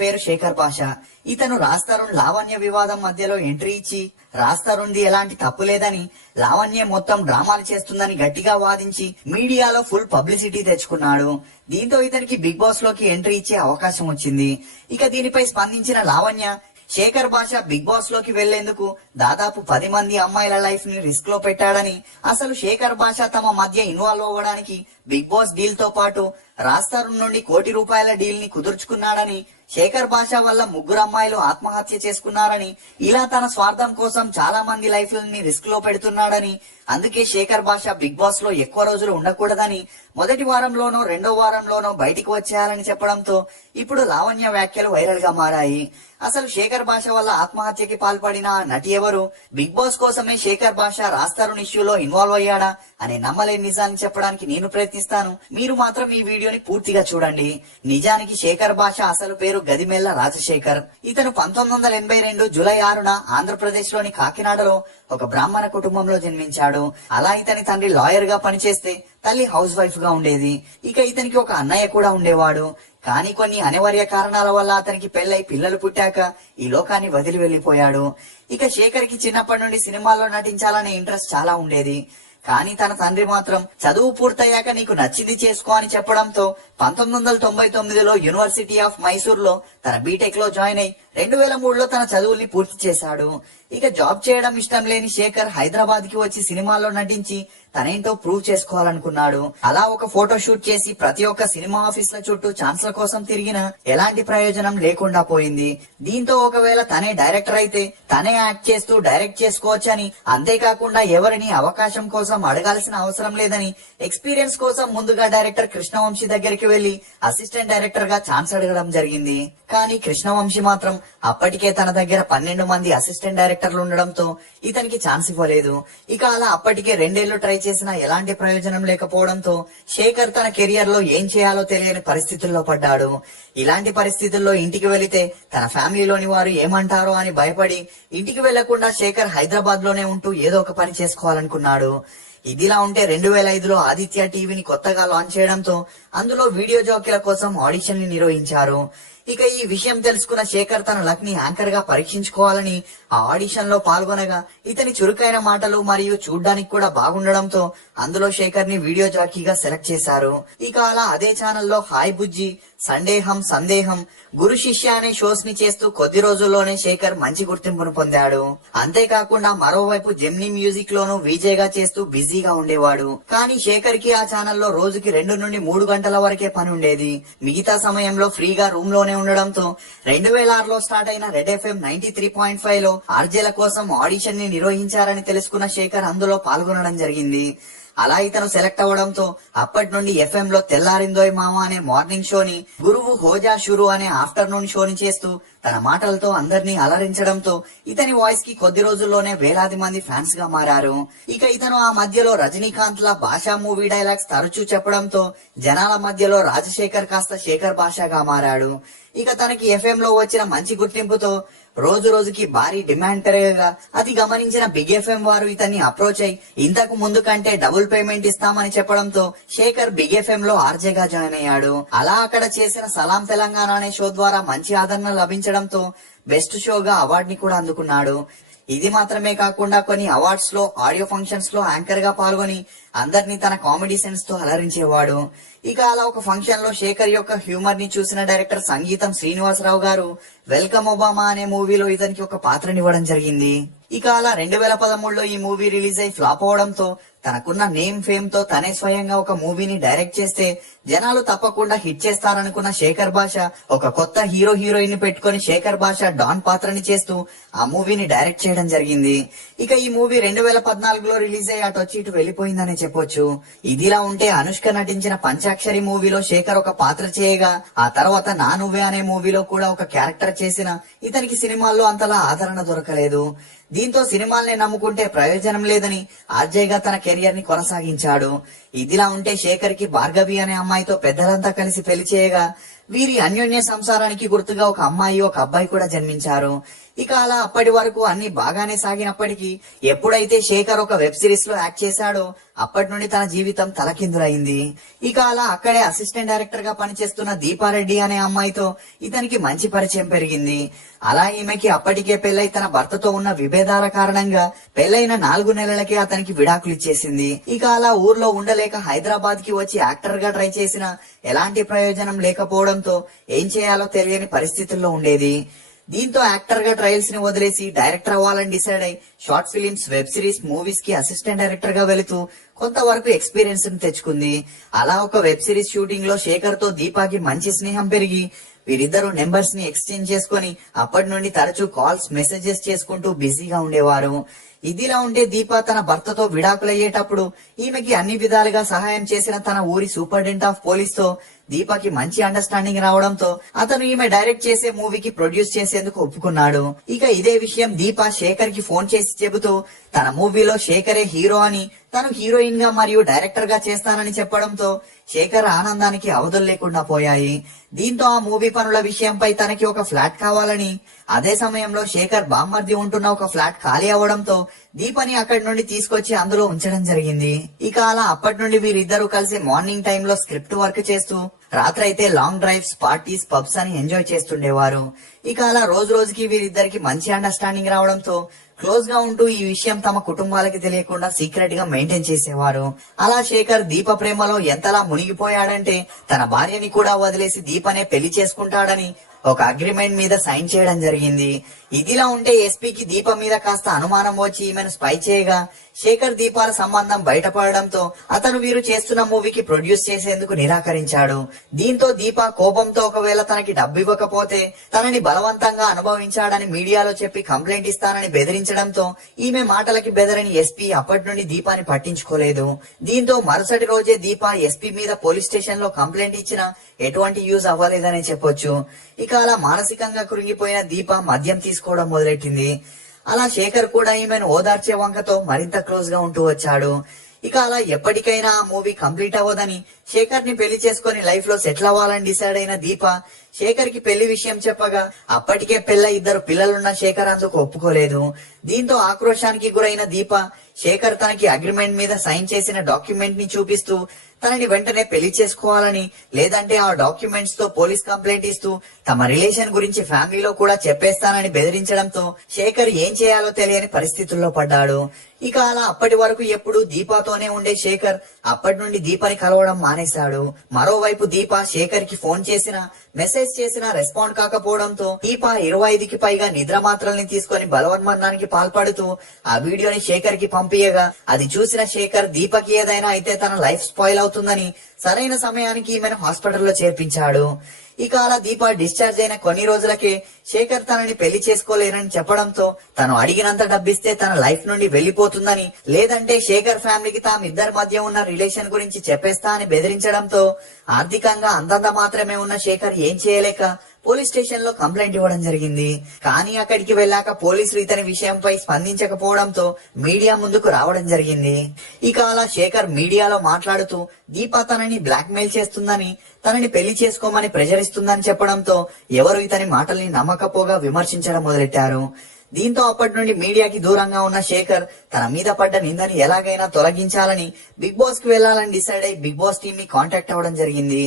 పేరు శేఖర్ భాష. ఇతను రాజ్ తరుణ్ లావణ్య వివాదం మధ్యలో ఎంట్రీ ఇచ్చి రాజ్ తరుణ్ది ఎలాంటి తప్పు లేదని, లావణ్య మొత్తం డ్రామాలు చేస్తుందని గట్టిగా వాదించి మీడియాలో ఫుల్ పబ్లిసిటీ తెచ్చుకున్నాడు. దీంతో ఇతనికి బిగ్ బాస్ లోకి ఎంట్రీ ఇచ్చే అవకాశం వచ్చింది. ఇక దీనిపై స్పందించిన లావణ్య, శేఖర్ భాష బిగ్ బాస్ లోకి వెళ్లేందుకు దాదాపు 10 మంది అమ్మాయిల లైఫ్ ని రిస్క్ లో పెట్టాడని, అసలు శేఖర్ భాష తమ మధ్య ఇన్వాల్వ్ అవ్వడానికి బిగ్ బాస్ డీల్ తో పాటు రాజ్ తరుణ్ నుండి ₹1 కోటి డీల్ ని కుదుర్చుకున్నాడని, శేఖర్ భాష వల్ల 3 అమ్మాయిలు ఆత్మహత్య చేసుకున్నారని, ఇలా తన స్వార్థం కోసం చాలా మంది లైఫ్ ని రిస్క్ లో పెడుతున్నాడని, అందుకే శేఖర్ భాష బిగ్ బాస్ లో ఎక్కువ రోజులు ఉండకూడదని, మొదటి వారంలోనో రెండో వారంలోనో బయటికి వచ్చేయాలని చెప్పడంతో ఇప్పుడు లావణ్య వ్యాఖ్యలు వైరల్ గా మారాయి. అసలు శేఖర్ భాష వల్ల ఆత్మహత్యకి పాల్పడిన నటి ఎవరు? బిగ్ బాస్ కోసమే శేఖర్ భాష రాజ్ తరుణ్ ఇష్యూలో ఇన్వాల్వ్ అయ్యాడా అనే నమ్మలేని నిజాన్ని చెప్పడానికి నేను ప్రయత్నిస్తాను. మీరు మాత్రం ఈ వీడియోని పూర్తిగా చూడండి. నిజానికి శేఖర్ భాష అసలు పేరు గదిమెల్ల రాజశేఖర్. ఇతను 1982 జూలై 6న ఆంధ్రప్రదేశ్ లోని కాకినాడలో ఒక బ్రాహ్మణ కుటుంబంలో జన్మించాడు. అలా ఇతని తండ్రి లాయర్ గా పనిచేస్తే తల్లి హౌస్ వైఫ్ గా ఉండేది. ఇక ఇతనికి ఒక అన్నయ్య కూడా ఉండేవాడు. కానీ కొన్ని అనివార్య కారణాల వల్ల అతనికి పెళ్లై పిల్లలు పుట్టాక ఈ లోకాన్ని వదిలి వెళ్లిపోయాడు. ఇక శేఖర్ కి చిన్నప్పటి నుండి సినిమాల్లో నటించాలనే ఇంట్రెస్ట్ చాలా ఉండేది. కానీ తన తండ్రి మాత్రం చదువు పూర్తయ్యాక నీకు నచ్చింది చేసుకో అని చెప్పడంతో 1999లో యూనివర్సిటీ ఆఫ్ మైసూర్ లో తన బీటెక్ లో జాయిన్ అయి 2003లో తన చదువుల్ని పూర్తి చేశాడు. ఇక జాబ్ చేయడం ఇష్టం లేని శేఖర్ హైదరాబాద్ కి వచ్చి సినిమాల్లో నటించి తనేంటో ప్రూవ్ చేసుకోవాలనుకున్నాడు. అలా ఒక ఫోటో షూట్ చేసి ప్రతి ఒక్క సినిమా ఆఫీసుల చుట్టూ ఛాన్స్ల కోసం తిరిగినా ఎలాంటి ప్రయోజనం లేకుండా పోయింది. దీంతో ఒకవేళ తనే డైరెక్టర్ అయితే తనే యాక్ట్ చేస్తూ డైరెక్ట్ చేసుకోవచ్చని, అంతేకాకుండా ఎవరిని అవకాశం కోసం అడగాల్సిన అవసరం లేదని, ఎక్స్పీరియన్స్ కోసం ముందుగా డైరెక్టర్ కృష్ణవంశీ దగ్గరికి వెళ్లి అసిస్టెంట్ డైరెక్టర్ గా ఛాన్స్ అడగడం జరిగింది. కానీ కృష్ణవంశీ మాత్రం అప్పటికే తన దగ్గర 12 మంది అసిస్టెంట్ డైరెక్టర్లు ఉండడంతో ఇతనికి ఛాన్స్ ఇవ్వలేదు. ఇక అలా అప్పటికే 2 ఏళ్లు ట్రై చేసినా ఎలాంటి ప్రయోజనం లేకపోవడంతో శేఖర్ తన కెరియర్ లో ఏం చేయాలో తెలియని పరిస్థితుల్లో పడ్డాడు. ఇలాంటి పరిస్థితుల్లో ఇంటికి వెళితే తన ఫ్యామిలీలోని వారు ఏమంటారో అని భయపడి ఇంటికి వెళ్లకుండా శేఖర్ హైదరాబాద్ లోనే ఉంటూ ఏదో ఒక పని చేసుకోవాలనుకున్నాడు. ఇదిలా ఉంటే 2005లో ఆదిత్య టీవీని కొత్తగా లాంచ్ చేయడంతో అందులో వీడియో జాకీల కోసం ఆడిషన్ ని నిర్వహించారు. ఇక ఈ విషయం తెలుసుకున్న శేఖర్ తన లక్ ని యాంకర్ గా పరీక్షించుకోవాలని ఆ ఆడిషన్ లో పాల్గొనగా ఇతని చురుకైన మాటలు మరియు చూడ్డానికి కూడా బాగుండడంతో అందులో శేఖర్ ని వీడియో జాకీగా సెలెక్ట్ చేశారు. ఇక అలా అదే ఛానల్లో హాయ్ బుజ్జి, సందేహం, సందేహం, గురు శిష్య అనే షోస్ ని చేస్తూ కొద్ది రోజుల్లోనే శేఖర్ మంచి గుర్తింపును పొందాడు. అంతేకాకుండా మరోవైపు జెమినీ మ్యూజిక్ లోనూ విజయ్ గా చేస్తూ బిజీగా ఉండేవాడు. కానీ శేఖర్ కి ఆ ఛానల్లో రోజుకి 2 నుండి 3 గంటల వరకే పని ఉండేది. మిగతా సమయంలో ఫ్రీగా రూమ్ లోనే ఉండడంతో 2006లో స్టార్ట్ అయిన రెడ్ ఎఫ్ఎం 93.5లో ఆర్జేల కోసం ఆడిషన్ ని నిర్వహించారని తెలుసుకున్న శేఖర్ అందులో పాల్గొనడం జరిగింది. అలా ఇతను సెలెక్ట్ అవడంతో అప్పటి నుండి ఎఫ్ఎం లో తెల్లారిందోయ్ మామ అనే మార్నింగ్ షోని, గురువు హోజా షురు అనే ఆఫ్టర్నూన్ షోని చేస్తూ తన మాటలతో అందరినీ అలరించడంతో ఇతని వాయిస్ కి కొద్ది రోజుల్లోనే వేలాది మంది ఫ్యాన్స్ గా మారారు. ఇక ఇతను ఆ మధ్యలో రజనీకాంత్ లా భాషా మూవీ డైలాగ్స్ తరచూ చెప్పడంతో జనాల మధ్యలో రాజశేఖర్ కాస్త శేఖర్ భాషగా మారాడు. ఇక తనకి ఎఫ్ఎం లో వచ్చిన మంచి గుర్తింపుతో రోజు రోజుకి భారీ డిమాండ్ పెరగగా అది గమనించిన బిగ్ ఎఫ్ఎం వారు ఇతన్ని అప్రోచ్ అయి ఇంతకు ముందు కంటే డబుల్ పేమెంట్ ఇస్తామని చెప్పడంతో శేఖర్ బిగ్ ఎఫ్ఎం లో ఆర్జేగా జాయిన్ అయ్యాడు. అలా అక్కడ చేసిన సలాం తెలంగాణ అనే షో ద్వారా మంచి ఆదరణ లభించడంతో బెస్ట్ షోగా అవార్డుని కూడా అందుకున్నాడు. ఇది మాత్రమే కాకుండా కొన్ని అవార్డ్స్ లో, ఆడియో ఫంక్షన్స్ లో యాంకర్ గా పాల్గొని అందరినీ తన కామెడీ సెన్స్ తో అలరించేవాడు. ఇక అలా ఒక ఫంక్షన్ లో శేఖర్ యొక్క హ్యూమర్ ని చూసిన డైరెక్టర్ సంగీతం శ్రీనివాసరావు గారు వెల్కమ్ ఒబామా అనే మూవీలో ఇతనికి ఒక పాత్రనివ్వడం జరిగింది. ఇక అలా 2013లో ఈ మూవీ రిలీజ్ అయి ఫ్లాప్ అవడంతో తనకున్న నేమ్ ఫేమ్ తో తనే స్వయంగా ఒక మూవీని డైరెక్ట్ చేస్తే జనాలు తప్పకుండా హిట్ చేస్తారనుకున్న శేఖర్ భాష ఒక కొత్త హీరో హీరోయిన్ ని పెట్టుకుని శేఖర్ భాష డాన్ పాత్రని చేస్తూ ఆ మూవీని డైరెక్ట్ చేయడం జరిగింది. ఇక ఈ మూవీ 2014లో రిలీజ్ అయ్యి అటు వచ్చి ఇటు వెళ్లిపోయిందనే చెప్పొచ్చు. ఇదిలా ఉంటే అనుష్క నటించిన పంచాక్షరి మూవీలో శేఖర్ ఒక పాత్ర చేయగా ఆ తర్వాత నా నువ్వే అనే మూవీలో కూడా ఒక క్యారెక్టర్ చేసిన ఇతనికి సినిమాల్లో అంతలా ఆదరణ దొరకలేదు. దీంతో సినిమాల్ని నమ్ముకుంటే ప్రయోజనం లేదని ఆర్జేగా తన కెరియర్ ని కొనసాగించాడు. ఇదిలా ఉంటే శేఖర్ కి భార్గవి అనే అమ్మాయితో పెద్దలంతా కలిసి పెళ్లి చేయగా వీరి అన్యోన్య సంసారానికి గుర్తుగా ఒక అమ్మాయి ఒక అబ్బాయి కూడా జన్మించారు. ఇక అలా అప్పటి వరకు అన్ని బాగానే సాగినప్పటికీ ఎప్పుడైతే శేఖర్ ఒక వెబ్ సిరీస్ లో యాక్ట్ చేశాడో అప్పటి నుండి తన జీవితం తలకిందులైంది. ఇక అలా అక్కడే అసిస్టెంట్ డైరెక్టర్ గా పనిచేస్తున్న దీపారెడ్డి అనే అమ్మాయితో ఇతనికి మంచి పరిచయం పెరిగింది. అలా ఈమెకి అప్పటికే పెళ్లై తన భర్తతో ఉన్న విభేదాల కారణంగా పెళ్లైన 4 నెలలకే అతనికి విడాకులు ఇచ్చేసింది. ఇక అలా ఊర్లో ఉండలేక హైదరాబాద్ కి వచ్చి యాక్టర్ గా ట్రై చేసినా ఎలాంటి ప్రయోజనం లేకపోవడంతో ఏం చేయాలో తెలియని పరిస్థితుల్లో ఉండేది. దీంతో యాక్టర్ గా ట్రయల్స్ ని వదిలేసి డైరెక్టర్ అవ్వాలని డిసైడ్ అయి short films, web series, movies కి అసిస్టెంట్ డైరెక్టర్ గా వెళుతూ కొంతవరకు ఎక్స్పీరియన్స్ ని తెచ్చుకుంది. అలా ఒక వెబ్ సిరీస్ షూటింగ్ లో శేఖర్ తో దీపాకి మంచి స్నేహం పెరిగి వీరిద్దరూ నెంబర్స్ ని ఎక్స్చేంజ్ చేసుకుని అప్పటి నుండి తరచూ కాల్స్, మెసేజెస్ చేసుకుంటూ బిజీగా ఉండేవారు. ఇదిలా ఉంటే దీప తన భర్తతో విడాకులయ్యేటప్పుడు ఈమెకి అన్ని విధాలుగా సహాయం చేసిన తన ఊరి సూపరింటెండెంట్ ఆఫ్ పోలీస్ తో దీపకి మంచి అండర్స్టాండింగ్ రావడంతో అతను ఈమె డైరెక్ట్ చేసే మూవీకి ప్రొడ్యూస్ చేసేందుకు ఒప్పుకున్నాడు. ఇక ఇదే విషయం దీప శేఖర్ కి ఫోన్ చేసి చెబుతూ తన మూవీలో శేఖరే హీరో అని, తను హీరోయిన్ గా మరియు డైరెక్టర్ గా చేస్తానని చెప్పడంతో శేఖర్ ఆనందానికి అవధులు లేకుండా పోయాయి. దీంతో ఆ మూవీ పనుల విషయంపై తనకి ఒక ఫ్లాట్ కావాలని, అదే సమయంలో శేఖర్ బామ్మర్ది ఉంటున్న ఒక ఫ్లాట్ ఖాళీ అవడంతో దీపని అక్కడి నుండి తీసుకొచ్చి అందులో ఉంచడం జరిగింది. ఇక అలా అప్పటి నుండి వీరిద్దరూ కలిసి మార్నింగ్ టైమ్ లో స్క్రిప్ట్ వర్క్ చేస్తూ రాత్రి అయితే లాంగ్ డ్రైవ్స్, పార్టీస్, పబ్స్ అని ఎంజాయ్ చేస్తుండేవారు. ఇక అలా రోజు రోజుకి వీరిద్దరికి మంచి అండర్స్టాండింగ్ రావడంతో క్లోజ్ గా ఉంటూ ఈ విషయం తమ కుటుంబాలకి తెలియకుండా సీక్రెట్ గా మెయింటైన్ చేసేవారు. అలా శేఖర్ దీప ప్రేమలో ఎంతలా మునిగిపోయాడంటే తన భార్యని కూడా వదిలేసి దీపనే పెళ్లి చేసుకుంటాడని ఒక అగ్రిమెంట్ మీద సైన్ చేయడం జరిగింది. ఇదిలా ఉంటే ఎస్పీకి దీప మీద కాస్త అనుమానం వచ్చి ఈమెను స్పై చేయగా శేఖర్ దీపాల సంబంధం బయటపడడంతో అతను వీరు చేస్తున్న మూవీకి ప్రొడ్యూస్ చేసేందుకు నిరాకరించాడు. దీంతో దీప కోపంతో ఒకవేళ తనకి డబ్బు ఇవ్వకపోతే తనని బలవంతంగా అనుభవించాడని మీడియాలో చెప్పి కంప్లైంట్ ఇస్తానని బెదిరించడంతో ఈమె మాటలకి బెదరని ఎస్పీ అప్పటి నుండి దీపాని పట్టించుకోలేదు. దీంతో మరుసటి రోజే దీప ఎస్పీ మీద పోలీస్ స్టేషన్ లో కంప్లైంట్ ఇచ్చినా ఎటువంటి యూజ్ అవ్వలేదనే చెప్పొచ్చు. ఇక అలా మానసికంగా కృంగిపోయిన దీప మద్యం తీసుకోవడం మొదలెట్టింది. అలా శేఖర్ కూడా ఈమెను ఓదార్చే వంకతో మరింత క్లోజ్ గా ఉంటూ వచ్చాడు. ఇక అలా ఎప్పటికైనా ఆ మూవీ కంప్లీట్ అవ్వదని శేఖర్ ని పెళ్లి చేసుకుని లైఫ్ లో సెటిల్ అవ్వాలని డిసైడ్ అయిన దీప శేఖర్ కి పెళ్లి విషయం చెప్పగా అప్పటికే పెళ్ళ 2 పిల్లలున్న శేఖర్ అందుకు ఒప్పుకోలేదు. దీంతో ఆక్రోశానికి గురైన దీప శేఖర్ తనకి అగ్రిమెంట్ మీద సైన్ చేసిన డాక్యుమెంట్ ని చూపిస్తూ తనని వెంటనే పెళ్లి చేసుకోవాలని, లేదంటే ఆ డాక్యుమెంట్స్ తో పోలీస్ కంప్లైంట్ ఇస్తూ తమ రిలేషన్ గురించి ఫ్యామిలీలో కూడా చెప్పేస్తానని బెదిరించడంతో శేఖర్ ఏం చేయాలో తెలియని పరిస్థితుల్లో పడ్డాడు. ఇక అలా అప్పటి వరకు ఎప్పుడు దీపాతోనే ఉండే శేఖర్ అప్పటి నుండి దీపని కలవడం మానేశాడు. మరోవైపు దీప శేఖర్ కి ఫోన్ చేసినా, మెసేజ్ చేసినా రెస్పాండ్ కాకపోవడంతో దీప 25కి పైగా నిద్ర మాత్రల్ని తీసుకుని బలవన్మరణానికి పాల్పడుతూ ఆ వీడియోని శేఖర్ కి పంపియగా అది చూసిన శేఖర్ దీపకి ఏదైనా అయితే తన లైఫ్ స్పాయిల్ అవుతుందని సరైన సమయానికి ఈమెను హాస్పిటల్లో చేర్పించాడు. ఇక అలా దీప డిశ్చార్జ్ అయిన కొన్ని రోజులకే శేఖర్ తనని పెళ్లి చేసుకోలేనని చెప్పడంతో తను అడిగినంత డబ్బిస్తే తన లైఫ్ నుండి వెళ్లిపోతుందని, లేదంటే శేఖర్ ఫ్యామిలీకి తామిద్దరి మధ్య ఉన్న రిలేషన్ గురించి చెప్పేస్తా అని బెదిరించడంతో ఆర్థికంగా అంతంత మాత్రమే ఉన్న శేఖర్ ఏం చేయలేక పోలీస్ స్టేషన్ లో కంప్లైంట్ ఇవ్వడం జరిగింది. కానీ అక్కడికి వెళ్ళాక పోలీసులు ఇతని విషయంపై స్పందించకపోవడంతో మీడియా ముందుకు రావడం జరిగింది. ఇక అలా శేఖర్ మీడియాలో మాట్లాడుతూ దీప తనని బ్లాక్ మెయిల్ చేస్తుందని, తనని పెళ్లి చేసుకోమని ప్రెజర్ ఇస్తుందని చెప్పడంతో ఎవరు ఇతని మాటల్ని నమ్మకపోగా విమర్శించడం మొదలెట్టారు. దీంతో అప్పటి నుండి మీడియాకి దూరంగా ఉన్న శేఖర్ తన మీద పడ్డ నిందని ఎలాగైనా తొలగించాలని బిగ్ బాస్ కి వెళ్లాలని డిసైడ్ అయి బిగ్ బాస్ టీమ్ ని కాంటాక్ట్ అవ్వడం జరిగింది.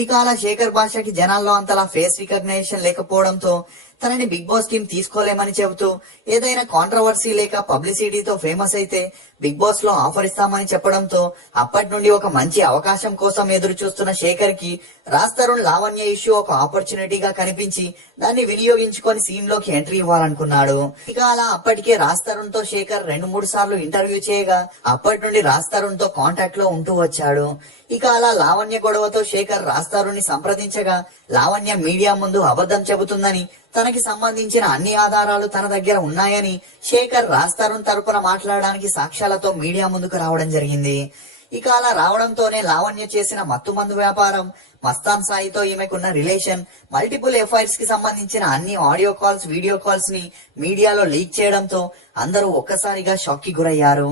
ఇక అలా శేఖర్ భాషకి జనాల్లో అంతలా ఫేస్ రికగ్నైజేషన్ లేకపోవడంతో తనని బిగ్ బాస్ టీం తీసుకోలేమని చెబుతూ ఏదైనా కాంట్రవర్సీ లేక పబ్లిసిటీతో ఫేమస్ అయితే బిగ్ బాస్ లో ఆఫర్ ఇస్తామని చెప్పడంతో అప్పటి నుండి ఒక మంచి అవకాశం కోసం ఎదురు చూస్తున్న శేఖర్ కి రాజ్ తరుణ్ లావణ్య ఇష్యూ ఒక ఆపర్చునిటీగా కనిపించి దాన్ని వినియోగించుకొని సీన్ లోకి ఎంట్రీ ఇవ్వాలనుకున్నాడు. ఇక అలా అప్పటికే రాజ్ తరుణ్ తో శేఖర్ 2-3 సార్లు ఇంటర్వ్యూ చేయగా అప్పటి నుండి రాజ్ తరుణ్ తో కాంటాక్ట్ లో ఉంటూ వచ్చాడు. ఇక అలా లావణ్య గొడవతో శేఖర్ రాజ్ తరుణ్ ని సంప్రదించగా లావణ్య మీడియా ముందు అబద్ధం చెబుతుందని, తనకి సంబంధించిన అన్ని ఆధారాలు తన దగ్గర ఉన్నాయని శేఖర్ రాజ్ తరుణ్ తరపున మాట్లాడడానికి సాక్ష్యాలతో మీడియా ముందుకు రావడం జరిగింది. ఇక అలా రావడంతోనే లావణ్య చేసిన మత్తుమందు వ్యాపారం, మస్తాన్ సాయితో ఈమెకున్న రిలేషన్, మల్టిపుల్ ఎఫ్ఐఆర్స్ కి సంబంధించిన అన్ని ఆడియో కాల్స్, వీడియో కాల్స్ ని మీడియాలో లీక్ చేయడంతో అందరూ ఒక్కసారిగా షాక్ కి గురయ్యారు.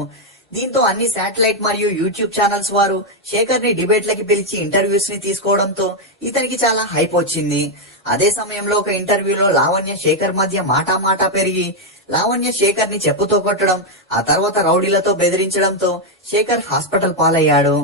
దీంతో అన్ని శాటిలైట్ మరియు యూట్యూబ్ ఛానల్స్ వారు శేఖర్ ని డిబేట్లకి పిలిచి ఇంటర్వ్యూస్ ని తీసుకోవడంతో ఇతనికి చాలా హైప్ వచ్చింది. అదే సమయంలో ఒక ఇంటర్వ్యూలో లావణ్య శేఖర్ మధ్య మాటా పెరిగి లావణ్య శేఖర్ ని చెప్పుతో కొట్టడం, ఆ తర్వాత రౌడీలతో బెదిరించడంతో శేఖర్ హాస్పిటల్ పాలయ్యాడు.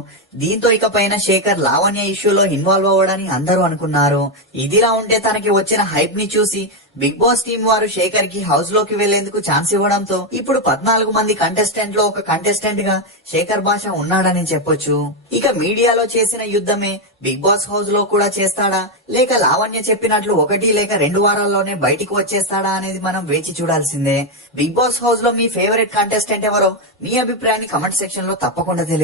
దీంతో ఇకపైన శేఖర్ లావణ్య ఇష్యూలో ఇన్వాల్వ్ అవ్వడని అందరూ అనుకున్నారు. ఇదిలా ఉంటే తనకి వచ్చిన హైప్ ని చూసి బిగ్ బాస్ టీం వారు శేఖర్ కి హౌస్ లోకి వెళ్లేందుకు ఛాన్స్ ఇవ్వడంతో ఇప్పుడు 14 మంది కంటెస్టెంట్ లో ఒక కంటెస్టెంట్ గా శేఖర్ భాష ఉన్నాడని చెప్పొచ్చు. ఇక మీడియాలో చేసిన యుద్ధమే బిగ్ బాస్ హౌస్ లో కూడా చేస్తాడా, లేక లావణ్య చెప్పినట్లు 1 లేక 2 వారాల్లోనే బయటికి వచ్చేస్తాడా అనేది మనం వేచి చూడాల్సిందే. బిగ్ బాస్ హౌస్ లో మీ ఫేవరెట్ కంటెస్టెంట్ ఎవరో మీ అభిప్రాయాన్ని కమెంట్ సెక్షన్ లో తప్పకుండా తెలియజేయండి.